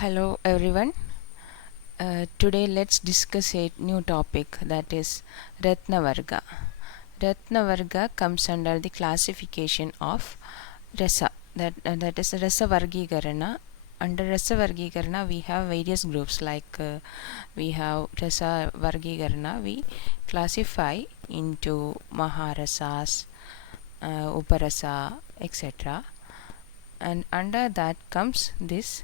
Hello everyone. Today let's discuss a new topic, that is Ratna Varga. Ratna Varga comes under the classification of Rasa, that is Rasa Vargikarana. Under Rasa Vargikarana we have various groups like we have Rasa Vargikarana. We classify into Maharasas, Uparasa, etc. And under that comes this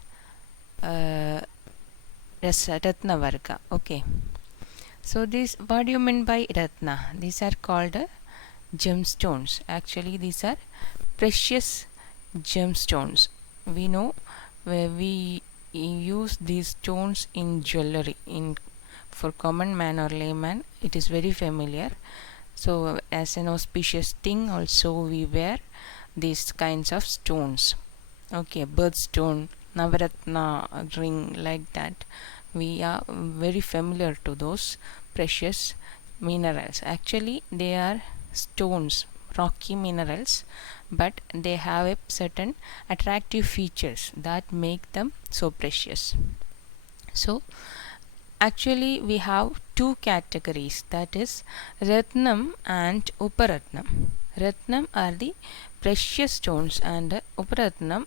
Ratna Varga. Okay. So this, what do you mean by Ratna? These are called gemstones. Actually, these are precious gemstones. We know where we use these stones in jewelry. For common man or layman, it is very familiar. So as an auspicious thing, also we wear these kinds of stones. Okay, birthstone, Navaratna ring, like that. We are very familiar to those precious minerals. Actually, they are stones, rocky minerals, but they have a certain attractive features that make them so precious. So, actually, we have two categories, that is Ratnam and Uparatnam. Ratnam are the precious stones and Uparatnam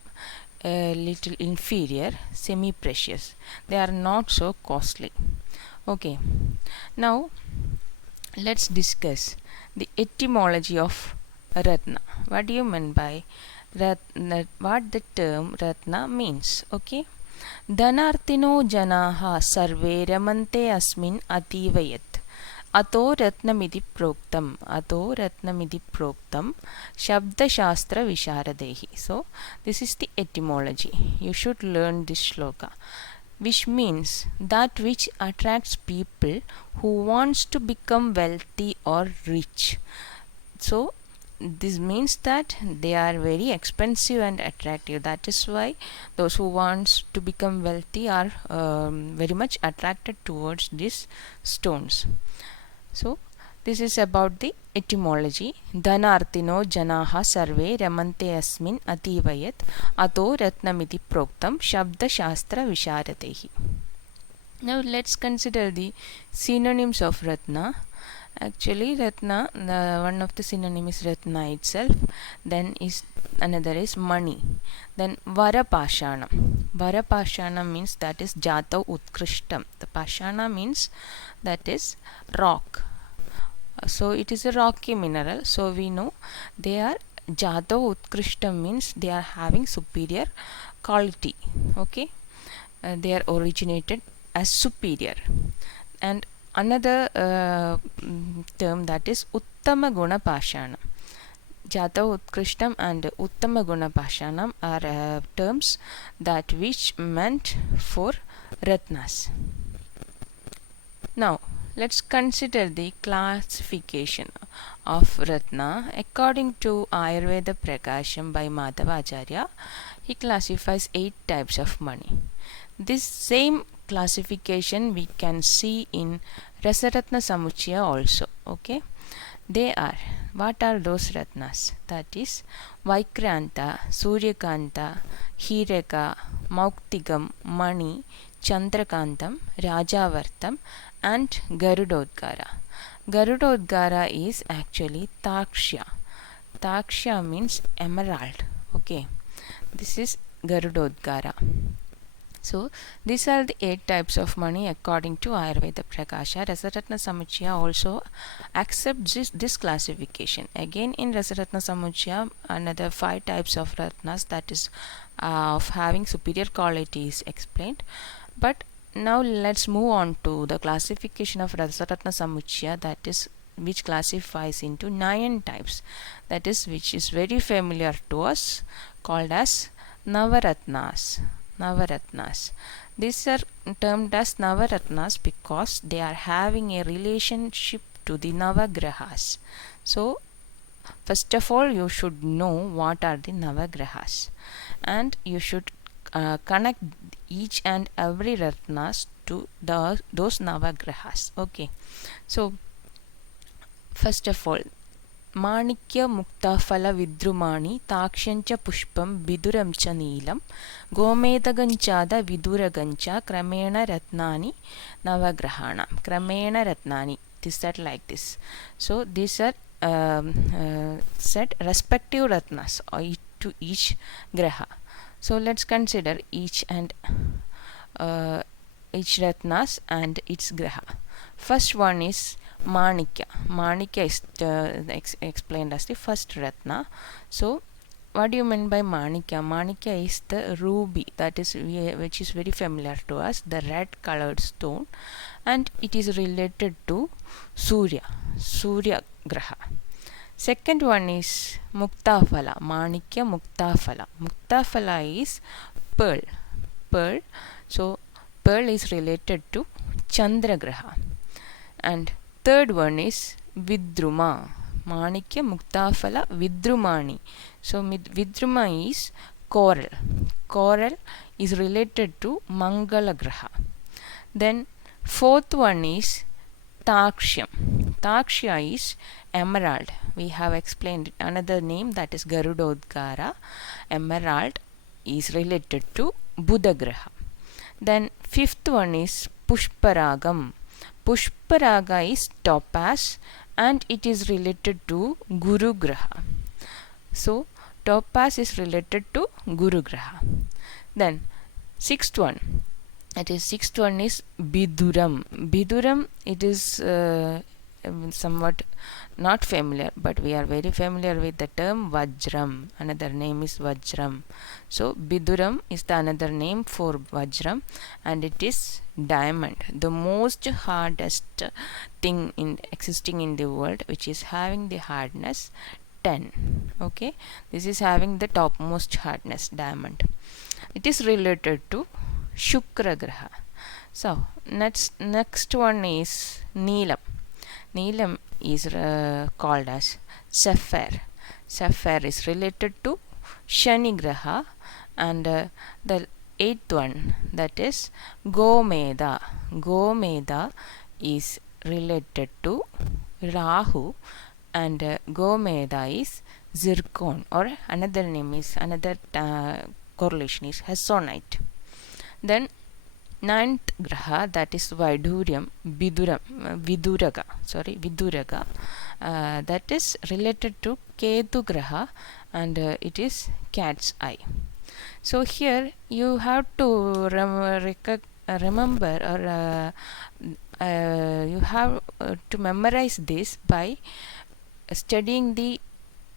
a little inferior, semi precious. They are not so costly. Okay, now let's discuss the etymology of Ratna. What do you mean by Ratna? What the term Ratna means? Okay, धनार्थिनो जनाः सर्वे रमन्ते अस्मिन् अतीव यत् अतो रत्नमिति प्रोक्तं शब्दशास्त्र विशारदैः. So this is the etymology. You should learn this shloka, which means that which attracts people who wants to become wealthy or rich. So this means that they are very expensive and attractive. That is why those who wants to become wealthy are very much attracted towards these stones. So this is about the etymology. Dhanarthino janaha sarve ramante asmin ativayat ato ratnamiti proktam shabda shastra visharatehi. Now let's consider the synonyms of Ratna. Actually, Ratna, one of the synonym is Ratna itself. Then is another is money. Then Varapashanam. Varapashanam means that is Jata Utkrishtam. The Pashana means that is rock. So it is a rocky mineral. So we know they are Jata Utkrishtam means they are having superior quality. Okay, they are originated as superior. And another term, that is Uttama Guna Pashanam. Jata Utkrishtam and Uttama Guna Pashanam are terms that which meant for Ratnas. Now let's consider the classification of Ratna. According to Ayurveda Prakasham by Madhavacharya, he classifies 8 types of money. This same classification we can see in Rasaratna Samuchaya also. Okay, they are, what are those Ratnas? That is Vaikranta, Suryakanta, Hiraka, Mauktigam, Mani, Chandrakantam, Rajavartam and Garudodgara. Garudodgara is actually Taksha. Taksha means emerald. Okay, this is Garudodgara. So these are the 8 types of money according to Ayurveda Prakasha. Rasaratna Samuchaya also accepts this classification. Again in Rasaratna Samuchaya, another 5 types of Ratnas, that is of having superior qualities explained. But now let's move on to the classification of Rasaratna Samuchaya, that is which classifies into 9 types, that is which is very familiar to us, called as Navaratnas. Navaratnas. These are termed as Navaratnas because they are having a relationship to the Navagrahas. So first of all, you should know what are the Navagrahas, and you should connect each and every Ratnas to those Navagrahas. Okay, so first of all, Manikya Muktafala Vidrumani Takshancha Pushpam Biduramcha Neelam Gomedaganchada Viduragancha Kramena Ratnani Navagrahana. Kramena Ratnani. It is said like this. So these are said respective Ratnas to each Graha. So let's consider each Ratnas and its Graha. First one is Manikya. Manikya is explained as the first Ratna. So, what do you mean by Manikya? Manikya is the ruby, that is which is very familiar to us, the red colored stone, and it is related to Surya Graha. Second one is Muktafala. Manikya Muktafala. Muktafala is pearl. So, pearl is related to Chandra Graha. And third one is Vidruma. Manikya Muktafala Vidrumani. So Vidruma is coral. Coral is related to Mangala Graha. Then fourth one is Takshyam. Takshya is emerald. We have explained another name, that is Garudodgara. Emerald is related to Buddha Graha. Then fifth one is Pushparagam. Pushparaga is topaz and it is related to Guru Graha. So topaz is related to Guru Graha. Then sixth one is Biduram. Biduram, it is somewhat not familiar, but we are very familiar with the term Vajram. Another name is Vajram. So Biduram is the another name for Vajram, and it is diamond, the most hardest thing existing in the world, which is having the hardness 10. Okay, this is having the topmost hardness, diamond. It is related to Shukra Graha. So next one is Neelam. Neelam is called as sapphire. Sapphire is related to Shani Graha. And the eighth one, that is Gomeda. Gomeda is related to Rahu, and Gomeda is zircon, or another name is, another correlation is Hessonite. Then ninth graha, that is Viduraga, that is related to Ketu graha, and it is cat's eye. So here you have to remember, or you have to memorize this by studying the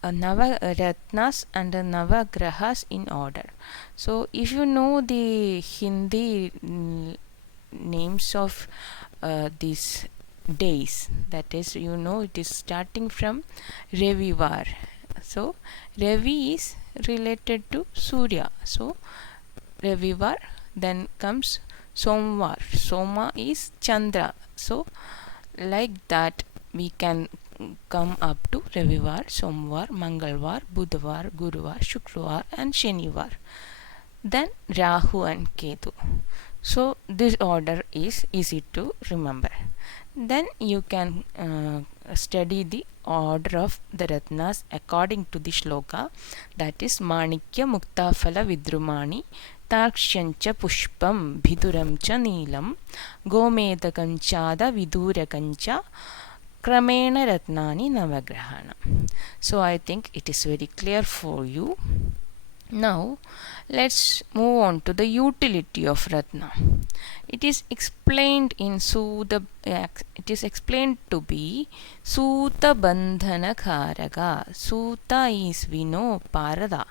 Navaratnas and Navagrahas in order. So if you know the Hindi names of these days, that is, you know, it is starting from Ravivar. So Ravi is related to Surya. So Ravivar, then comes Somvar. Soma is Chandra. So like that we can come up to Ravivar, Somvar, Mangalvar, Budhavar, Guruvar, Shukruvar and Shanivar. Then Rahu and Ketu. So this order is easy to remember. Then you can study the order of the Ratnas according to the shloka, that is Manikya Muktafala Vidrumani Takshancha Pushpam Bhiduramcha Neelam Gomedakanchada Vidurakancha Kramena Ratnani Navagrahana. So I think it is very clear for you. Now let's move on to the utility of Ratna. It is explained in it is explained to be Suta Bandhana Karaga. Suta is, we know, Parada.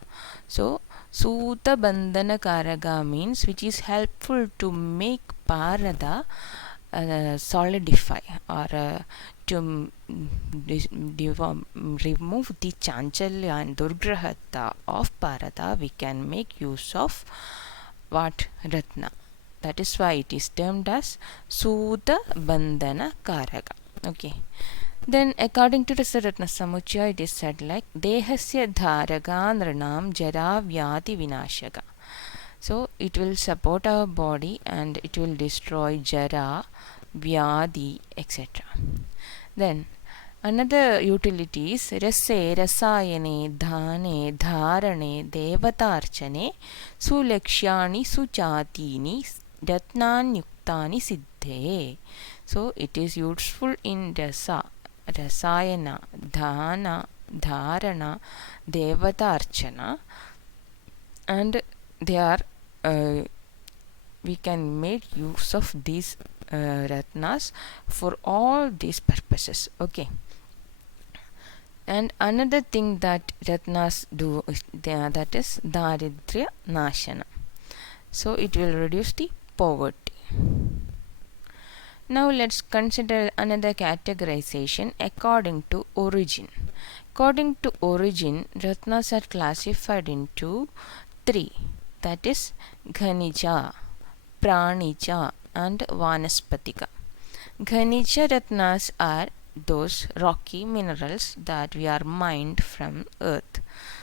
So Suta Bandhana Karaga means which is helpful to make Parada solidify, or to remove the chanchalya and durgrahata of Parada. We can make use of what? Ratna. That is why it is termed as Suta Bandhana Karaka. Okay. Then according to the Ratna Samuchaya, it is said like Dehasya Dharaga Nranam Jara Vyati Vinashaka. So it will support our body and it will destroy Jara, Vyadi, etc. Then Another utility is rase, rasayane, dhane, dharane, devatarchane, sulakshani, suchatini, ratnanyuktani siddhe. So it is useful in rasa, rasayana, dhana, dharana, devatarchana, and they are we can make use of these ratnas for all these purposes. Okay. And another thing that ratnas do that is daridrya nashana. So it will reduce the poverty. Now let's consider another categorization according to origin. According to origin, ratnas are classified into three, that is Ghanija, Pranija and Vanaspatika. Ghanija ratnas are those rocky minerals that we are mined from earth.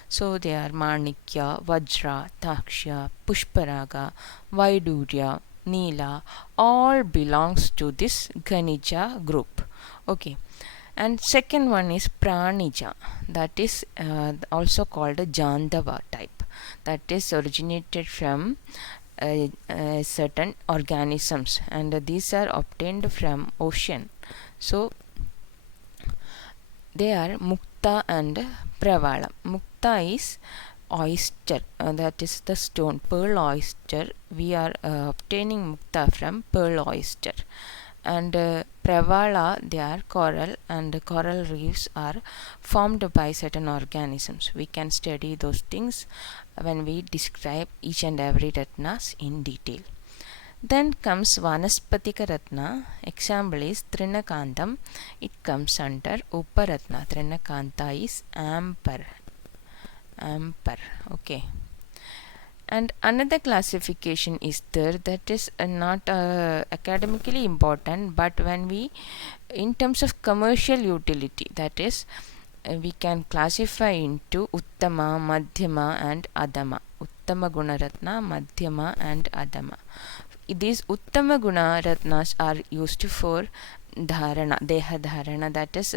So they are Manikya, Vajra, Taksha, Pushparaga, Vaidurya, Neela, all belongs to this Ghanija group. Okay. And second one is Pranija, that is also called a Jandava type, that is originated from certain organisms, and these are obtained from ocean. So they are Mukta and Pravala. Mukta is oyster, that is the stone, pearl oyster. We are obtaining Mukta from pearl oyster. And Pravala, they are coral, and coral reefs are formed by certain organisms. We can study those things when we describe each and every ratnas in detail. Then comes Vanaspatika Ratna. Example is Trinakantam. It comes under Uparatna. Trinakanta is amber. Okay. And another classification is there, that is not academically important, but when we, in terms of commercial utility, that is we can classify into Uttama, Madhyama and Adama. Uttama Gunaratna, Madhyama and Adama. These Uttama Guna Ratnas are used for Dharana, Deha Dharana, that is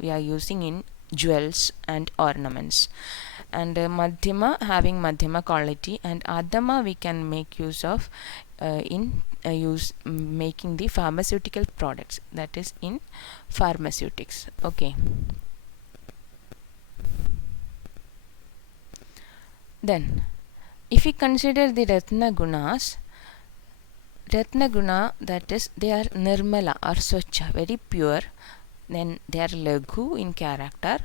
we are using in jewels and ornaments. And Madhyama, having Madhyama quality, and Adama we can make use of in making the pharmaceutical products, that is in pharmaceutics. Okay. Then if we consider the Ratna Gunas, Ratna Guna, that is they are Nirmala or Swachha, very pure. Then they are Laghu in character,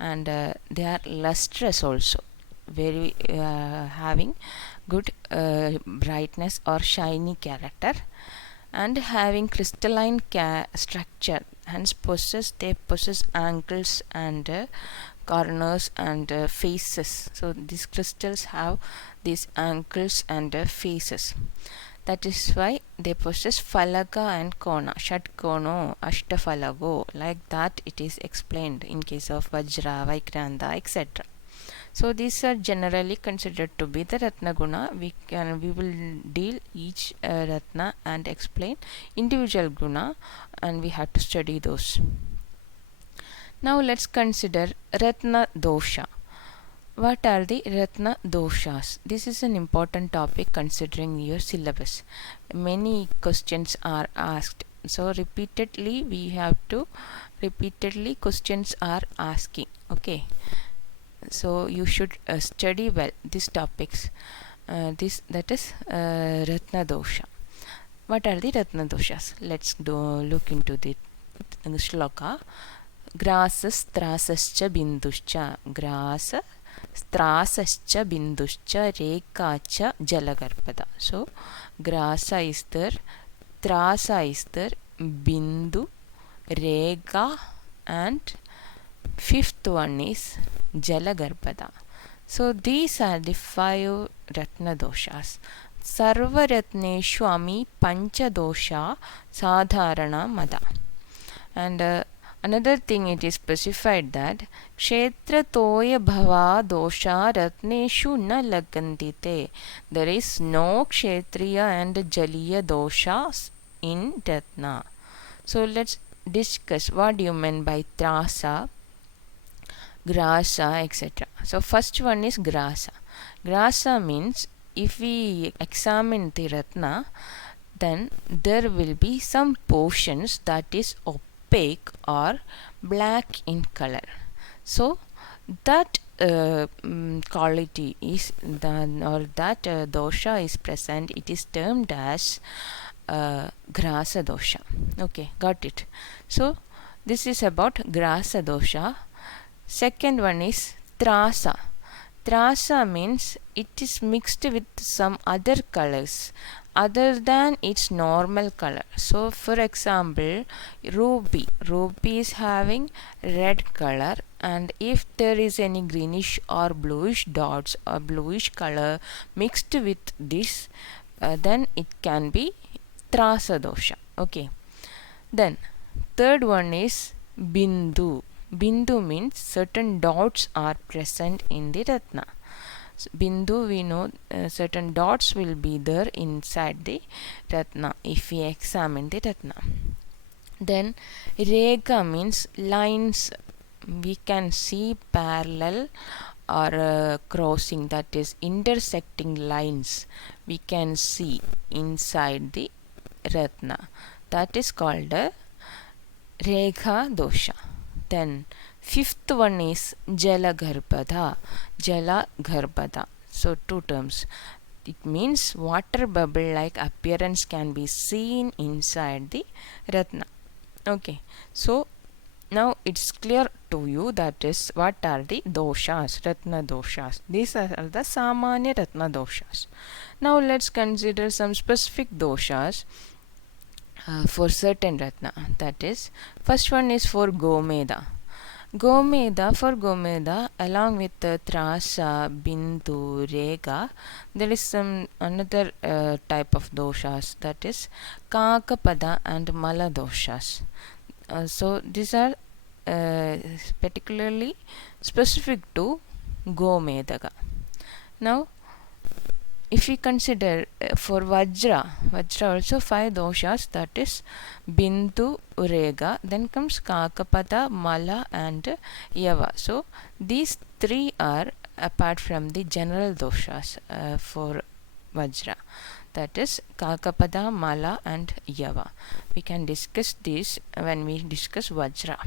and they are lustrous also, very having good brightness or shiny character, and having crystalline structure. Hence they possess ankles and corners and faces. So these crystals have these ankles and faces. That is why they possess Falaga and Kona, Shatkono, Ashtafalago, like that it is explained in case of Vajra, Vaikranda, etc. So these are generally considered to be the Ratna Guna. We will deal each Ratna and explain individual Guna, and we have to study those. Now let's consider Ratna Dosha. What are the Ratna Doshas? This is an important topic considering your syllabus. Many questions are asked. So repeatedly questions are asking. Okay. So you should study well these topics. That is Ratna Dosha. What are the Ratna Doshas? Let's look into the shloka. Grasas, trasascha, binduscha. Grasa, strasascha, binduscha, rekacha, jalagarpada. So grasa is there, trasa is there, bindu, rega, and fifth one is jalagarpada. So these are the 5 Ratna Doshas. Sarva Ratneshu Ami Pancha Dosha Sadharana Mada. And another thing, it is specified that Kshetra Toya Bhava Dosha Ratneshu na lagantite. There is no Kshetriya and Jaliya doshas in Ratna. So let's discuss what do you mean by trasa, grasa, etc. So first one is grasa. Grasa means if we examine the Ratna, then there will be some portions that is opaque or black in color. So that quality is the, or that dosha is present, it is termed as grasa dosha. Okay, got it. So this is about grasa dosha. Second one is trasa. Trasa means it is mixed with some other colors other than its normal color. So for example, ruby. Ruby is having red color, and if there is any greenish or bluish dots or bluish color mixed with this, then it can be trasa dosha. Okay. Then third one is bindu. Bindu means certain dots are present in the Ratna. So, bindu, we know certain dots will be there inside the Ratna if we examine the Ratna. Then Rekha means lines, we can see parallel or crossing, that is intersecting lines we can see inside the Ratna. That is called a Rekha dosha. Then fifth one is Jala Garbhada. Jala Garbhada. So two terms. It means water bubble like appearance can be seen inside the Ratna. Okay. So now it's clear to you that is what are the doshas, Ratna doshas. These are the Samanya Ratna doshas. Now let's consider some specific doshas for certain Ratna. That is, first one is for Gomeda. For Gomeda, along with the Trasa, Bindu, Rega, there is some another type of doshas, that is Kakapada and Mala doshas. So these are particularly specific to Gomedaka. Now if we consider for Vajra also 5 doshas, that is Bindu, Rega, then comes Kakapada, Mala and Yava. So these 3 are apart from the general doshas for Vajra, that is Kakapada, Mala and Yava. We can discuss this when we discuss Vajra.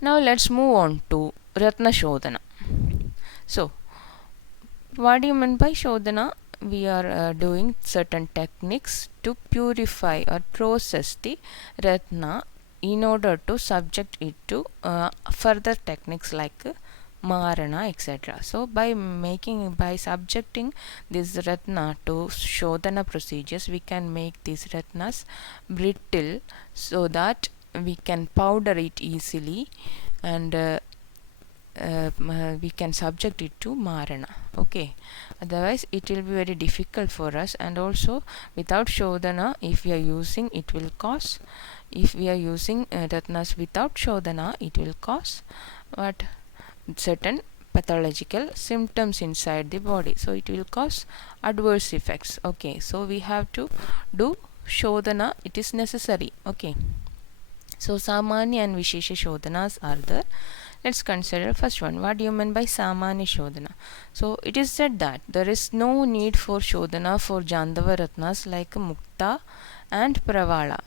Now let's move on to Ratna Shodhana. So what do you mean by Shodhana? We are doing certain techniques to purify or process the Ratna in order to subject it to further techniques like Marana, etc. So by subjecting this Ratna to Shodhana procedures, we can make these Ratnas brittle so that we can powder it easily, and we can subject it to Marana. Okay, otherwise it will be very difficult for us, and also without Shodhana, if we are using, it will cause, if we are using Ratnas without Shodhana, it will cause what, certain pathological symptoms inside the body. So it will cause adverse effects. Okay, so we have to do Shodhana, it is necessary. Okay, so Samanya and Visesha Shodhanas are there. Let's consider first one. What do you mean by Samanya Shodhana? So it is said that there is no need for Shodhana for Jandava Ratnas like Mukta and Pravala.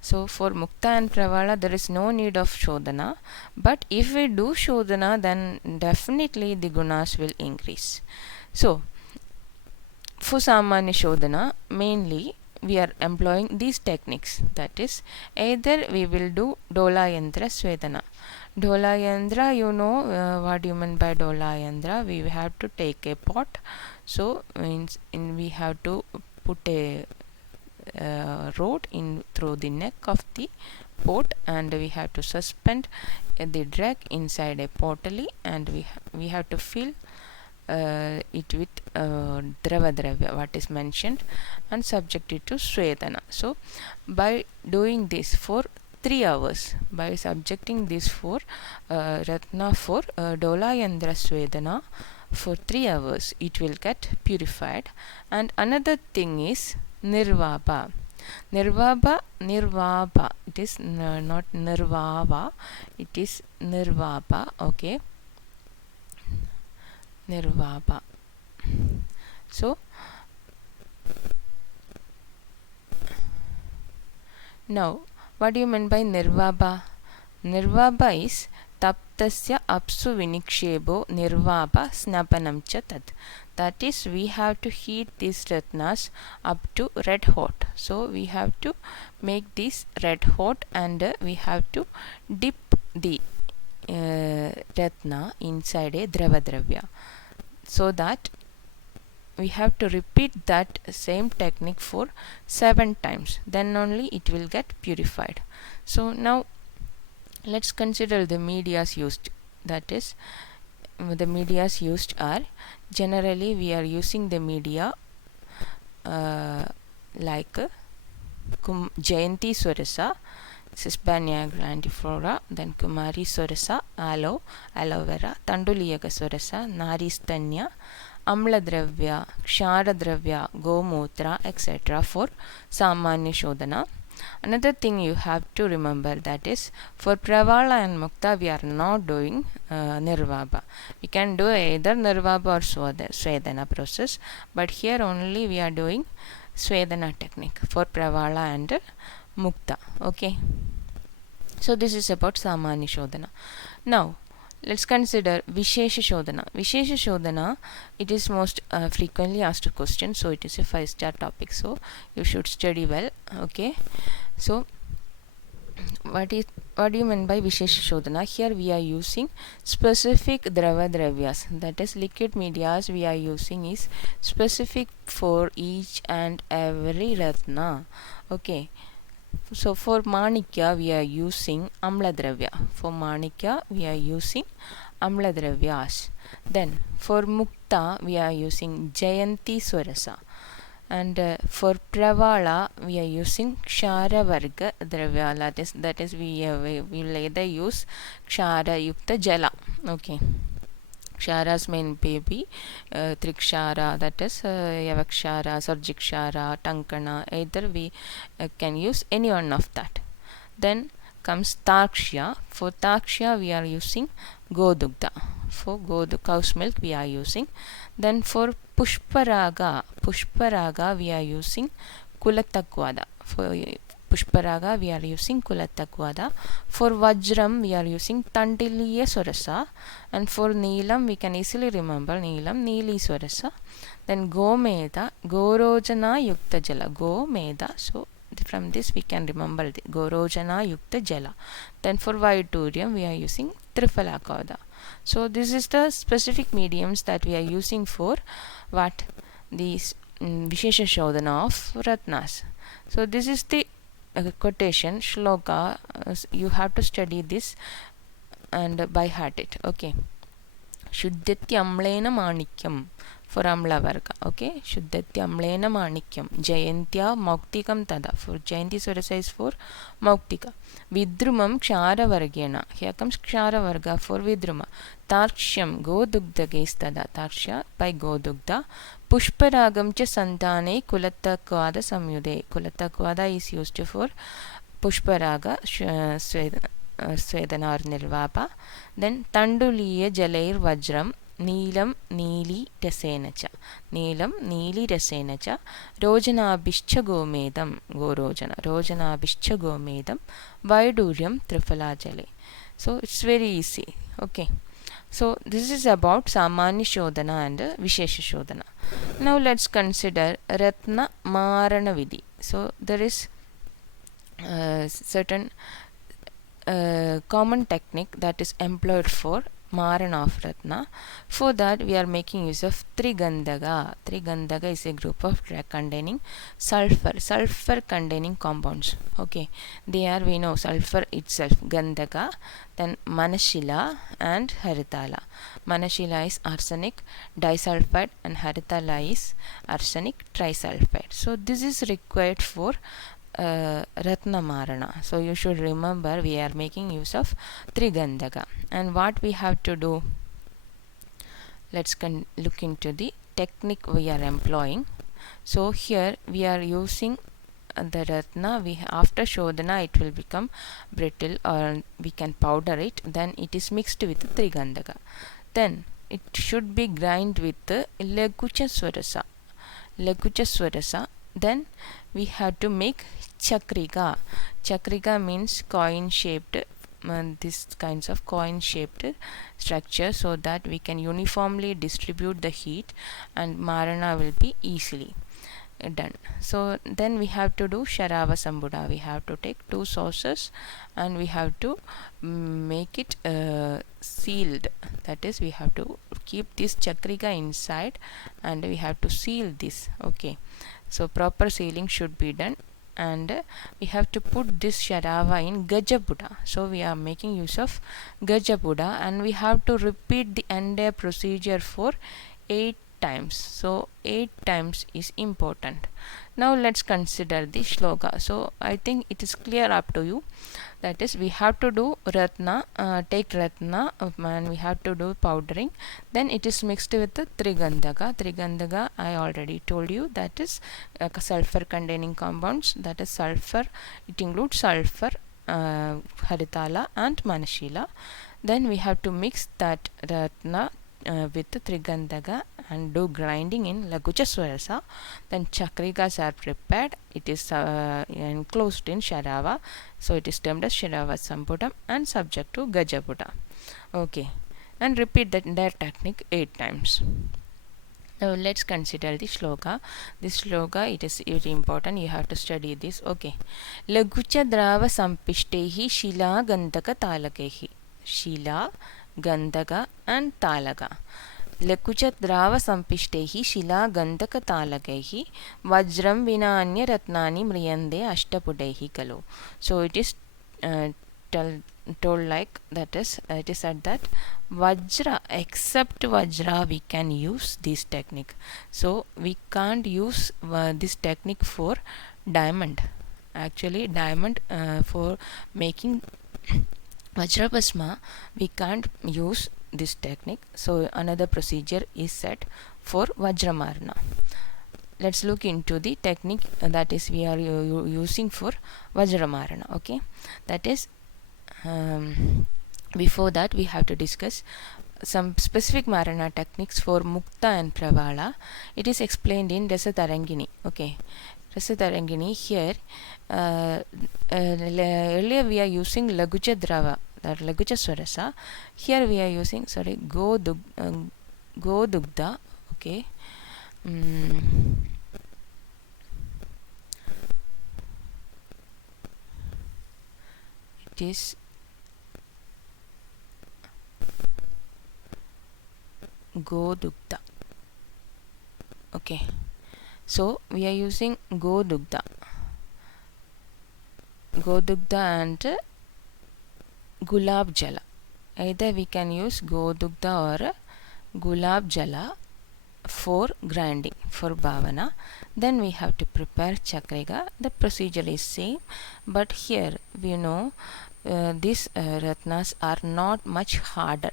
So for Mukta and Pravala there is no need of Shodhana, but if we do Shodhana, then definitely the gunas will increase. So for Samanya Shodhana, mainly we are employing these techniques, that is either we will do Dola Yantra Svedana. Dola Yandra, you know what do you mean by Dola Yandra? We have to take a pot, so we have to put a rod in through the neck of the pot, and we have to suspend the drag inside a potally, and we have to fill it with Drava Dravya, what is mentioned, and subject it to Svedana. So by doing this for 3 hours, by subjecting this for Ratna for Dola Yandra Svedana for 3 hours, it will get purified. And another thing is Nirvapa. Nirvaba. It is not nirvava. It is nirvaba. Okay. Nirvaba. So now, what do you mean by nirvaba? Nirvaba is taptasya apsu vinikshebo nirvaba snapanam cha tat. That is, we have to heat these ratnas up to red hot. So we have to make this red hot, and we have to dip the ratna inside a dravadravya, so that we have to repeat that same technique for 7 times. Then only it will get purified. So now let's consider the medias used. That is, the medias used are, generally we are using the media like Jayanti Surasa, Cisbania grandiflora, then Kumari Surasa, aloe vera, Tanduliyaga Surasa, Naristanya, Amla Dravya, Kshara Dravya, Gomutra, etc. for Samanya Shodhana. Another thing you have to remember, that is, for Pravala and Mukta we are not doing Nirvaba. We can do either Nirvaba or Svedana process, but here only we are doing Svedana technique for Pravala and Mukta. Okay. So this is about Samanya Shodhana. Now let's consider Vishesha Shodhana. Vishesha Shodhana, it is most frequently asked question, so it is a 5-star topic, so you should study well. Okay. So what do you mean by Vishesha Shodhana? Here we are using specific Drava Dravyas, that is liquid medias we are using is specific for each and every Ratna. Okay. So for Manikya we are using Amla Dravya. For Manikya we are using Amla Dravyas. Then for Mukta we are using Jayanti Swarasa. And for Pravala we are using Kshara Varga Dravya. That is we will either use Kshara Yukta Jala. Okay. Ksharas main baby, Trikshara, that is Yavakshara, Sarjikshara, Tankana, either we can use any one of that. Then comes Takshya. For Takshya we are using Godugda. For cow's milk we are using. Then for Pushparaga we are using Kulatakvada. For Pushparaga we are using Kulatakvada. For Vajram we are using Tandiliya Swarasa. And for Neelam we can easily remember Neelam, Neeli Swarasa. Then Gomeda, Gorojana Yukta Jala. Gomeda, so from this we can remember the Gorojana Yukta Jala. Then for Vaidurium we are using Trifalakavada. So this is the specific mediums that we are using for what? These Vishesha Shodhana of Ratnas. So this is the quotation shloka. You have to study this and by heart it. Okay. Shuddhati amlena manikyam for Amla Varga. Okay. Shuddhati amlena manikyam. Jayantya Mauktikam tada. For Jayanti Swarasa is for Mauktika. Vidrumam Kshara Vargena. Here comes Kshara Varga for Vidruma. Tarshyam Godugda Gaze tada. Tarsya by Godugda. Pushparagam cha Santane Kulatakvada Samyude. Kulatakvada is used for Pushparaga Svedana or Nirvapa. Then Tanduliya Jalair Vajram Neelam Neeli Rasenacha. Neelam Neeli Rasenacha. Rojanabhishcha Gomedam. Gorojana. Rojanabhishcha Gomedam. Vaiduriam Trifala Jale. So it's very easy. Okay. So this is about Samanya Shodhana and Vishesha Shodhana. Now let's consider Ratna Marana Vidhi. So there is certain common technique that is employed for Marana of Ratna. For that we are making use of Trigandaga. Trigandaga is a group of containing sulfur containing compounds. Okay, they are, we know, sulfur itself, Gandaga, then Manashila and Haritala. Manashila is arsenic disulfide and Haritala is arsenic trisulfide. So this is required for Ratna Marana. So you should remember we are making use of Trigandaga. And what we have to do, let's look into the technique we are employing. So here we are using the Ratna, after Shodhana it will become brittle, or we can powder it. Then it is mixed with Trigandaka. Then it should be grind with Lagucha Swarasa. Then we have to make Chakrika. Chakrika means coin shaped, this kinds of coin shaped structure, so that we can uniformly distribute the heat and Marana will be easily done. So then we have to do Sharava Sambuda. We have to take two saucers and we have to make it sealed. That is, we have to keep this Chakrika inside and we have to seal this. Okay, so proper sealing should be done, and we have to put this Sharava in Gajabuda. So we are making use of Gajabuda, and we have to repeat the entire procedure for 8 times. So 8 times is important. Now let's consider the shloka. So I think it is clear up to you. That is, we have to do Ratna, take Ratna, and we have to do powdering. Then it is mixed with the Trigandaka. Trigandaka I already told you, that is sulfur containing compounds. That is sulfur, it includes sulfur, Haritala and Manashila. Then we have to mix that Ratna with Trigandaka and do grinding in Lagucha Swarasa. Then Chakrikas are prepared. It is enclosed in Sharava. So it is termed as Sharava Sampudam and subject to Gajapuda. Okay, and repeat that technique 8 times. Now let's consider the shloka. This shloka, it is very important. You have to study this. Okay. Lagucha drava sampishtehi shila gandaka talakehi. Shila, Gandaka and Talaka. Lakucha drava sampishtehi shila gandaka talakaihi vajram vina anya ratnani mriyande ashtapudehi kalu. So it is told like that is, it is said that Vajra, except Vajra, we can use this technique. So we can't use this technique for diamond. Actually, diamond for making Vajrabhasma, we can't use this technique. So another procedure is set for Vajramarna. Let's look into the technique that is we are using for Vajramarna. Okay, that is, before that we have to discuss some specific Marana techniques for Mukta and Pravala. It is explained in Rasatarangini. Okay, Rasatarangini here. Earlier we are using Lagucha Drava, that Lagucha Swarasa. Here we are using, Godugda. Okay. It is Godugda. Okay. So we are using Godugda and Gulab Jala. Either we can use Godugda or Gulab Jala for grinding, for Bhavana. Then we have to prepare Chakrika. The procedure is same, but here we know these Ratnas are not much harder.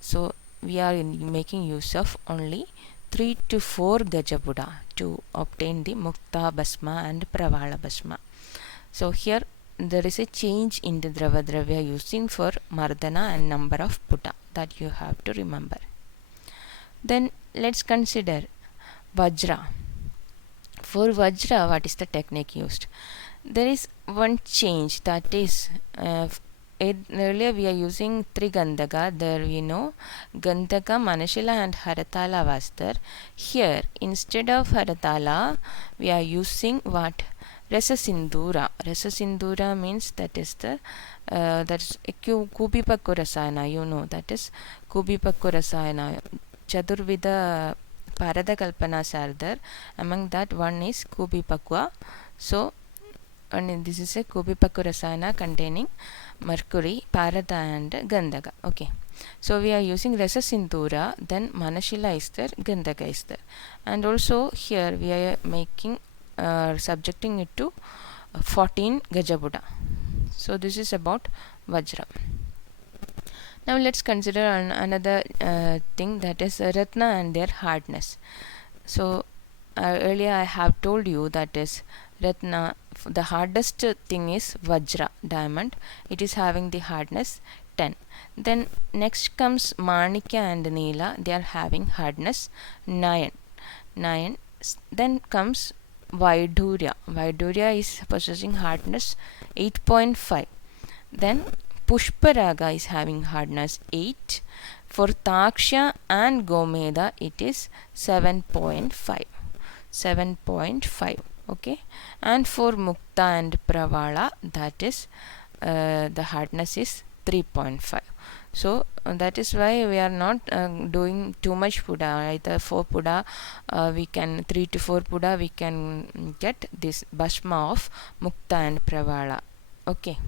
So we are making use of only 3 to 4 Gajabuda to obtain the Mukta Basma and Pravala Basma. So here there is a change in the Dravadravya using for Mardana and number of Puta, that you have to remember. Then let's consider Vajra. For Vajra, what is the technique used? There is one change, that is, earlier we are using Trigandaka. There we know Gandaka, Manashila and Haratala was there. Here instead of Haratala we are using what? Rasasindura. Rasasindura means that is the that's Kubipakku Rasayana, you know, that is Kubipakku Rasayana. Chadurvida Parada Kalpanas are there. Among that one is Kubipakwa. So and this is a Kubipakku Rasayana containing mercury, Parada and Gandaka. Okay. So we are using Rasasindura, then Manashila is there, Gandaka is there. And also here we are making subjecting it to 14 Gajabuda. So this is about Vajra. Now let's consider another thing, that is Ratna and their hardness. So earlier I have told you that is Ratna the hardest thing is Vajra, diamond. It is having the hardness 10. Then next comes Manikya and Neela. They are having hardness 9. 9. Then comes Vaidurya. Vaidurya is possessing hardness 8.5. Then Pushparaga is having hardness 8. For Taksha and Gomeda it is 7.5. 7.5. Okay, and for Mukta and Pravala, that is the hardness is 3.5. So that is why we are not doing too much puda. Either 4 puda, we can 3 to 4 puda we can get this bhasma of Mukta and Pravala. Okay.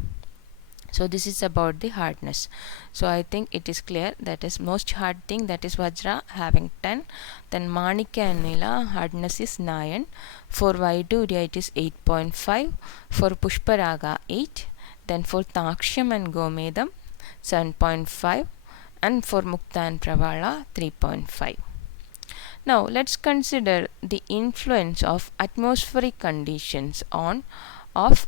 So this is about the hardness. So I think it is clear. That is most hard thing, that is Vajra having 10. Then Manikya and Nila hardness is 9. For Vaidurya it is 8.5. For Pushparaga 8. Then for Taksham and Gomedam 7.5. And for Mukta and Pravala 3.5. Now let's consider the influence of atmospheric conditions on of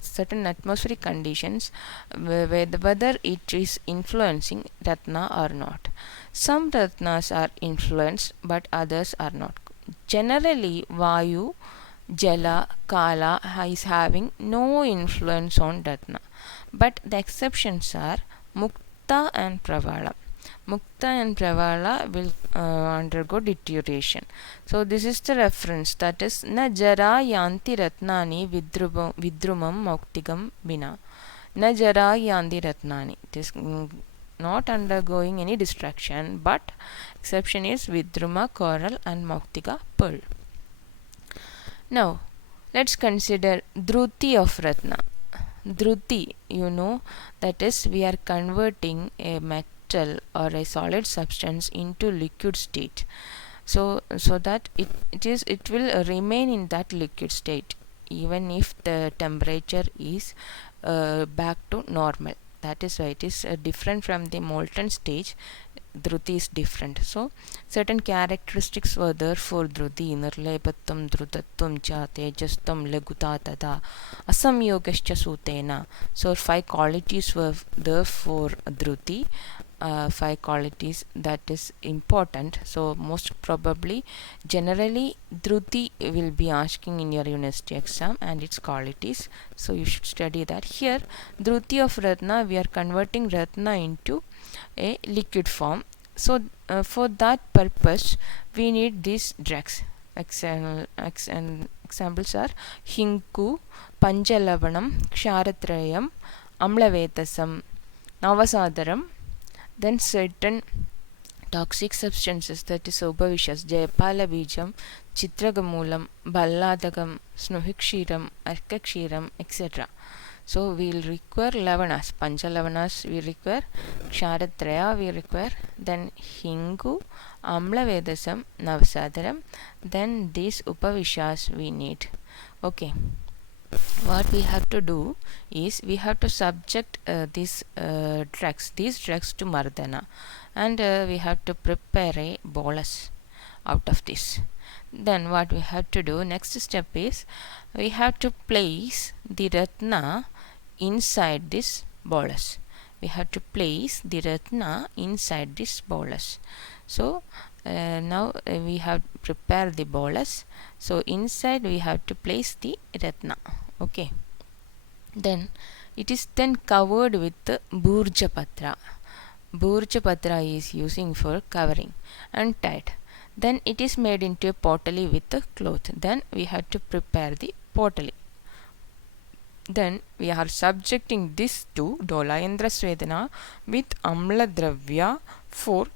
certain atmospheric conditions, whether it is influencing Ratna or not. Some Ratnas are influenced but others are not. Generally, Vayu, Jala, Kala is having no influence on Ratna, but the exceptions are Mukta and Pravala. Mukta and Pravala will undergo deterioration. So this is the reference, that is na jara yanti ratnani vidrumam mauktigam vina. Na jara yanti ratnani. It is not undergoing any destruction, but exception is Vidruma, coral and Mauktiga, pearl. Now let's consider Dhruti of Ratna. Dhruti, you know, that is we are converting a metal or a solid substance into liquid state, so that it will remain in that liquid state even if the temperature is back to normal. That is why it is different from the molten stage. Dhruti is different. So certain characteristics were there for Dhruti: nirlepattam, dhrutatvam cha, tejastam, laguta tada, asamyogascha sutena. So 5 qualities were there for Dhruti. 5 qualities that is important. So most probably generally Dhruti will be asking in your university exam and its qualities, so you should study that. Here Dhruti of Ratna, we are converting Ratna into a liquid form. So for that purpose we need these drugs. Examples are Hinku, Panchalavanam, Kshaратрayam, Amlavetasam, Navasadaram. Then certain toxic substances, that is Ubhavishas, Jayapala Bijam, Chitragamulam, Balladagam, Snuhikshiram, Arkakshiram, etc. So we will require Lavanas, Panchalavananas we require, Kshaратрaya we require, then Hingu, Amlavedasam, Navasadaram, then these Upavishas we need. Okay. What we have to do is we have to subject these drugs to Mardana, and we have to prepare a bolus out of this. Then what we have to do, next step is we have to place the Ratna inside this bolus. We have to place the Ratna inside this bolus. So now we have prepared the bolus. So inside we have to place the Ratna. Okay. Then it is then covered with the Burjapatra. Burjapatra is using for covering and tied. Then it is made into a pottery with the cloth. Then we have to prepare the pottery. Then we are subjecting this to Dolayendra Svedana with Amla Dravya for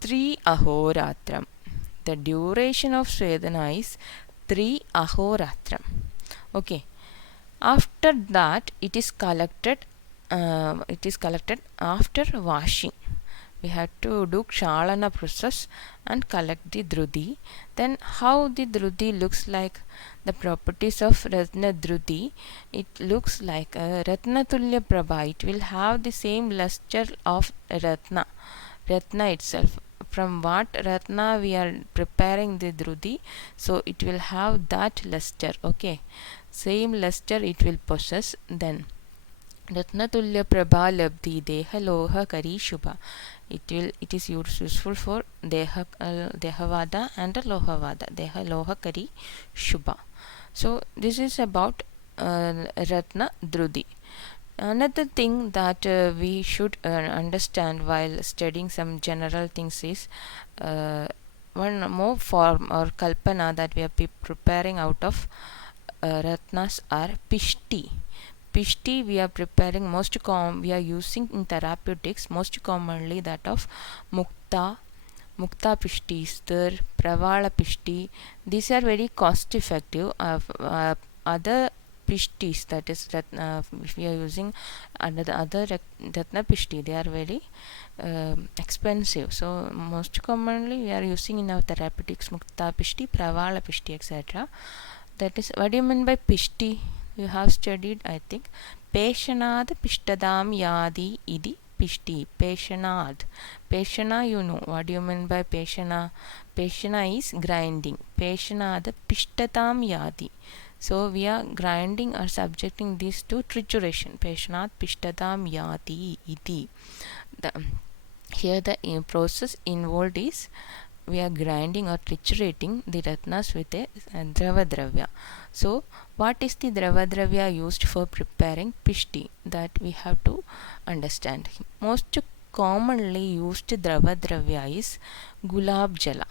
3 ahoratram. The duration of Svedana is 3 ahoratram. Okay. After that it is collected after washing. We have to do Kshalana process and collect the Dhruti. Then how the Dhruti looks like, the properties of Ratna Dhruti, it looks like a Ratna Tulya Prabha. It will have the same luster of Ratna itself. from what Ratna we are preparing the Drudi, so it will have that luster. Okay, same luster it will possess. Then Ratnatulya Prabha Labdhi Deha Loha Kari Shubha. It is useful for Dehavada and Lohavada. Deha Loha Kari Shubha. So this is about Ratna Drudi. Another thing that we should understand while studying some general things is one more form or kalpana that we are preparing out of Ratnas are Pishti. Pishti we are preparing we are using in therapeutics most commonly that of Mukta, Mukta Pishti, Stir, Pravala Pishti. These are very cost effective. Other Pishtis, that is if we are using under the other Ratna Pishti, they are very expensive. So most commonly we are using in our therapeutics Mukta Pishti, Pravala Pishti, etc. That is, what do you mean by Pishti? You have studied, I think. Peshanad Pishtadam Yadi Idi Pishti. Peshanad. Peshana, you know. What do you mean by Peshana? Peshana is grinding. Peshanad Pishtadam Yadi. So we are grinding or subjecting this to trituration. Peshanad Pishtadam Yadi Idi. Here the process involved is we are grinding or triturating the ratnas with a drava dravya. So what is the drava dravya used for preparing pishti? That we have to understand. Most commonly used drava dravya is gulab jala.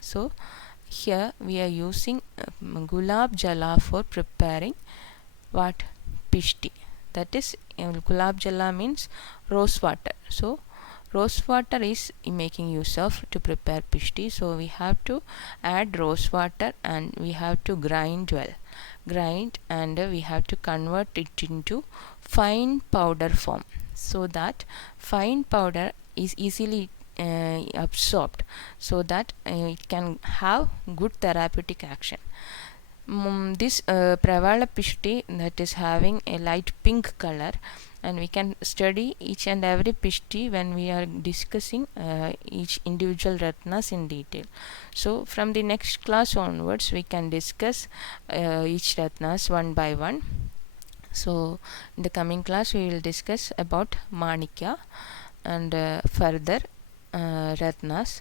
So here we are using gulab jala for preparing what? Pishti. That is, gulab jala means rose water. So rose water is making use of to prepare pishti. So we have to add rose water and we have to grind well. Grind and we have to convert it into fine powder form, so that fine powder is easily absorbed, so that it can have good therapeutic action. This Pravala Pishti, that is having a light pink color, and we can study each and every Pishti when we are discussing each individual Ratnas in detail. So from the next class onwards we can discuss each Ratnas one by one. So in the coming class we will discuss about Manikya and further Ratnas.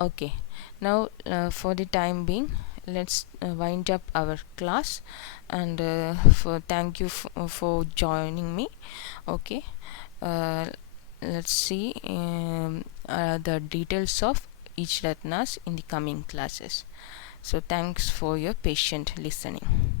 Okay, now for the time being, let's wind up our class, and thank you for joining me. Okay, let's see the details of each Ratnas in the coming classes. So thanks for your patient listening.